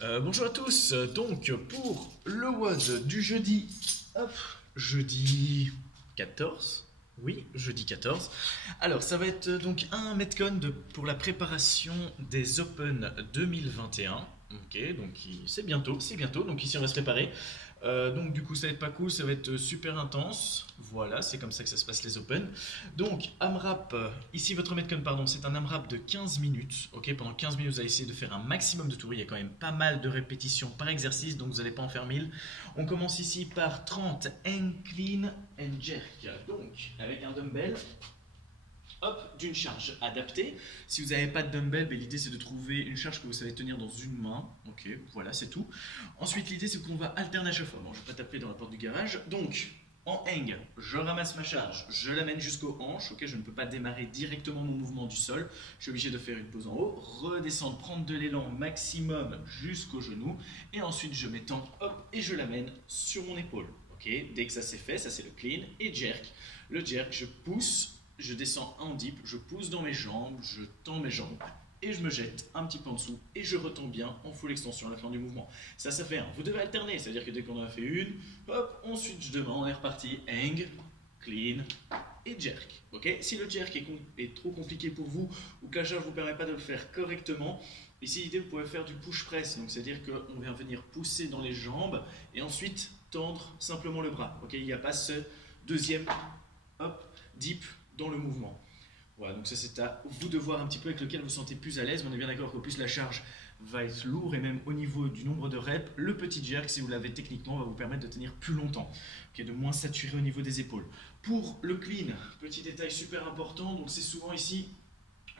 Bonjour à tous, donc pour le WOD du jeudi, hop, jeudi 14, oui, jeudi 14. Alors ça va être donc un Metcon pour la préparation des Open 2021. Ok, donc c'est bientôt, donc ici on va se préparer. Donc du coup ça va être pas cool, ça va être super intense. Voilà, c'est comme ça que ça se passe les Open. Donc AMRAP, ici votre Metcon, pardon, c'est un AMRAP de 15 minutes. Ok, pendant 15 minutes vous allez essayer de faire un maximum de tours. Il y a quand même pas mal de répétitions par exercice, donc vous n'allez pas en faire 1000. On commence ici par 30 hang clean and jerk. Donc avec un dumbbell. Hop, d'une charge adaptée. Si vous n'avez pas de dumbbell, l'idée c'est de trouver une charge que vous savez tenir dans une main. Ok, voilà, c'est tout. Ensuite, l'idée c'est qu'on va alterner à chaque fois. Bon, je ne vais pas taper dans la porte du garage. Donc, en hang, je ramasse ma charge, je l'amène jusqu'aux hanches. Ok, je ne peux pas démarrer directement mon mouvement du sol. Je suis obligé de faire une pause en haut, redescendre, prendre de l'élan maximum jusqu'au genou. Et ensuite, je m'étends, hop, et je l'amène sur mon épaule. Ok, dès que ça c'est fait, ça c'est le clean et jerk. Le jerk, je pousse. Je descends en dip, je pousse dans mes jambes, je tends mes jambes et je me jette un petit peu en dessous et je retombe bien en full extension à la fin du mouvement. Ça fait un. Vous devez alterner, c'est-à-dire que dès qu'on en a fait une, hop, ensuite je demande, on est reparti, hang, clean et jerk. Ok, si le jerk est trop compliqué pour vous ou que la charge ne vous permet pas de le faire correctement, ici l'idée vous pouvez faire du push press, donc c'est-à-dire qu'on vient venir pousser dans les jambes et ensuite tendre simplement le bras. Ok, il n'y a pas ce deuxième, hop, dip dans le mouvement. Voilà, donc ça c'est à vous de voir un petit peu avec lequel vous vous sentez plus à l'aise. On est bien d'accord qu'au plus la charge va être lourde et même au niveau du nombre de reps, le petit jerk, si vous l'avez techniquement, va vous permettre de tenir plus longtemps, okay, de moins saturer au niveau des épaules. Pour le clean, petit détail super important, donc c'est souvent ici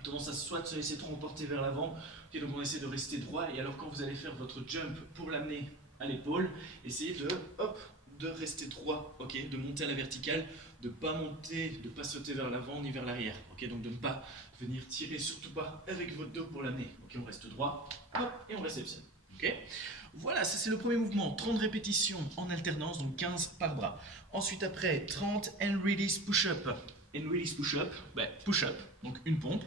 tendance à soit se laisser trop emporter vers l'avant, okay, donc on essaie de rester droit et alors quand vous allez faire votre jump pour l'amener à l'épaule, essayez de hop, de rester droit, ok, de monter à la verticale, de ne pas monter, de ne pas sauter vers l'avant ni vers l'arrière, ok, donc de ne pas venir tirer, surtout pas avec votre dos pour l'amener, ok, on reste droit, hop, et on réceptionne, ok. Voilà, ça c'est le premier mouvement, 30 répétitions en alternance, donc 15 par bras. Ensuite après, 30 and release push-up. And release push-up, push-up, donc une pompe,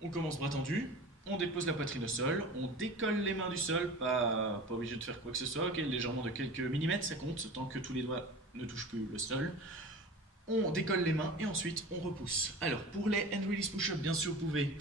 on commence bras tendu, on dépose la poitrine au sol, on décolle les mains du sol, pas obligé de faire quoi que ce soit, okay, légèrement de quelques millimètres, ça compte, tant que tous les doigts ne touchent plus le sol. On décolle les mains et ensuite on repousse. Alors pour les hand release push-up, bien sûr, vous pouvez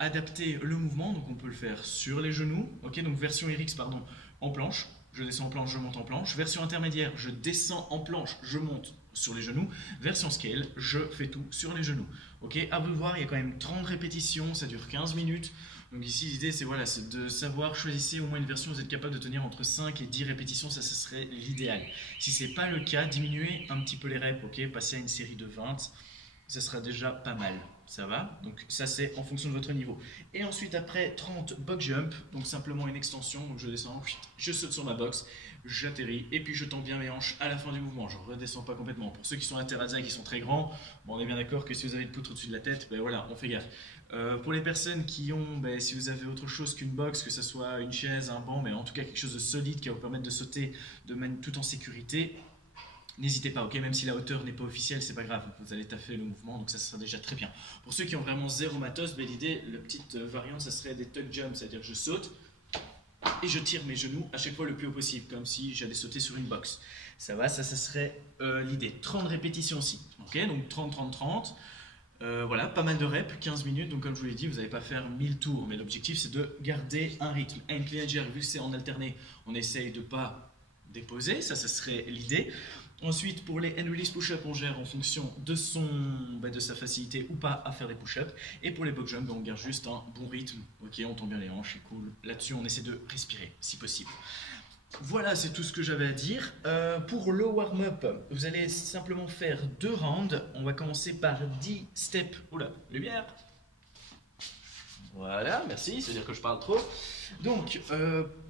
adapter le mouvement, donc on peut le faire sur les genoux, ok, donc version RX, pardon, en planche, je descends en planche, je monte en planche. Version intermédiaire, je descends en planche, je monte sur les genoux. Version scale, je fais tout sur les genoux. Ok, à vous de voir, il y a quand même 30 répétitions, ça dure 15 minutes. Donc ici l'idée c'est voilà, c'est de savoir, choisissez au moins une version où vous êtes capable de tenir entre 5 et 10 répétitions, ça ce serait l'idéal. Si ce n'est pas le cas, diminuez un petit peu les reps, ok, passez à une série de 20, ça sera déjà pas mal, ça va. Donc ça c'est en fonction de votre niveau. Et ensuite après 30 box jump, donc simplement une extension, donc je descends, je saute sur ma box, j'atterris et puis je tends bien mes hanches à la fin du mouvement, je ne redescends pas complètement. Pour ceux qui sont à terrazza et qui sont très grands, bon, on est bien d'accord que si vous avez une poutre au-dessus de la tête, ben voilà, on fait gaffe. Pour les personnes qui ont, si vous avez autre chose qu'une box, que ce soit une chaise, un banc, mais en tout cas quelque chose de solide qui va vous permettre de sauter tout en sécurité, n'hésitez pas, ok, même si la hauteur n'est pas officielle, c'est pas grave, vous allez taffer le mouvement, donc ça sera déjà très bien. Pour ceux qui ont vraiment zéro matos, l'idée, la petite variante, ça serait des tuck jumps, c'est-à-dire je saute et je tire mes genoux à chaque fois le plus haut possible, comme si j'allais sauter sur une box. Ça va, ça serait l'idée. 30 répétitions aussi, ok, donc 30, 30, 30. Voilà, pas mal de reps, 15 minutes, donc comme je vous l'ai dit, vous n'allez pas faire 1000 tours, mais l'objectif c'est de garder un rythme. Un clean jerk, vu que c'est en alterné, on essaye de ne pas déposer, ça serait l'idée. Ensuite, pour les hand release push-up, on gère en fonction de sa facilité ou pas à faire des push-ups. Et pour les box jump, on garde juste un bon rythme, ok, on tend bien les hanches, c'est cool. Là-dessus, on essaie de respirer, si possible. Voilà, c'est tout ce que j'avais à dire. Pour le warm-up, vous allez simplement faire 2 rounds. On va commencer par 10 steps. Oula, lumière. Voilà, merci, c'est-à-dire que je parle trop. Donc,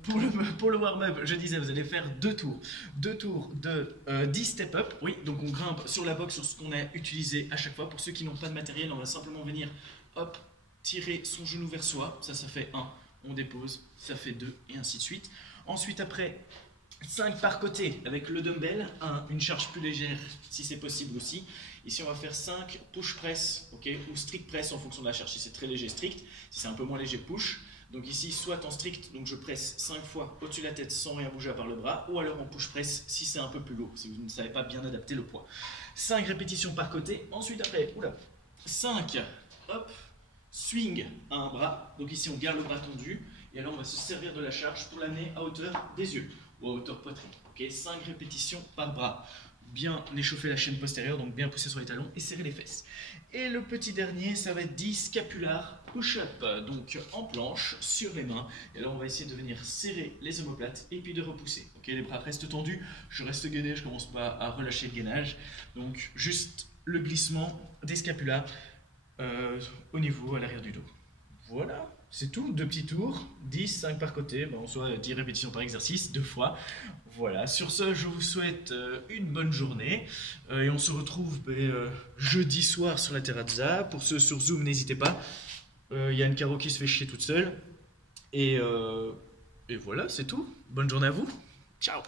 pour le warm-up, je disais, vous allez faire 2 tours. 2 tours de 10 step-up. Oui, donc on grimpe sur la box, sur ce qu'on a utilisé à chaque fois. Pour ceux qui n'ont pas de matériel, on va simplement venir, hop, tirer son genou vers soi. Ça fait 1. On dépose, ça fait 2, et ainsi de suite. Ensuite, après, 5 par côté avec le dumbbell, une charge plus légère si c'est possible aussi. Ici, on va faire 5 push press, ok, ou strict press en fonction de la charge. Si c'est très léger, strict. Si c'est un peu moins léger, push. Donc ici, soit en strict, donc je presse 5 fois au-dessus de la tête sans rien bouger à part le bras, ou alors en push press si c'est un peu plus lourd, si vous ne savez pas bien adapter le poids. 5 répétitions par côté, ensuite après, 5, hop, swing à un bras, donc ici on garde le bras tendu, et alors on va se servir de la charge pour l'amener à hauteur des yeux, ou à hauteur poitrine. Ok, 5 répétitions par bras. Bien échauffer la chaîne postérieure, donc bien pousser sur les talons et serrer les fesses. Et le petit dernier, ça va être 10 scapular push-up, donc en planche, sur les mains. Et là, on va essayer de venir serrer les omoplates et puis de repousser. Ok, les bras restent tendus, je reste gainé, je commence pas à relâcher le gainage. Donc juste le glissement des scapulars au niveau, à l'arrière du dos. Voilà, c'est tout, 2 petits tours, 10, 5 par côté, en soit 10 répétitions par exercice, 2 fois. Voilà, sur ce, je vous souhaite une bonne journée et on se retrouve jeudi soir sur la Terrazza. Pour ceux sur Zoom, n'hésitez pas, il y a une Caro qui se fait chier toute seule. Et voilà, c'est tout. Bonne journée à vous. Ciao.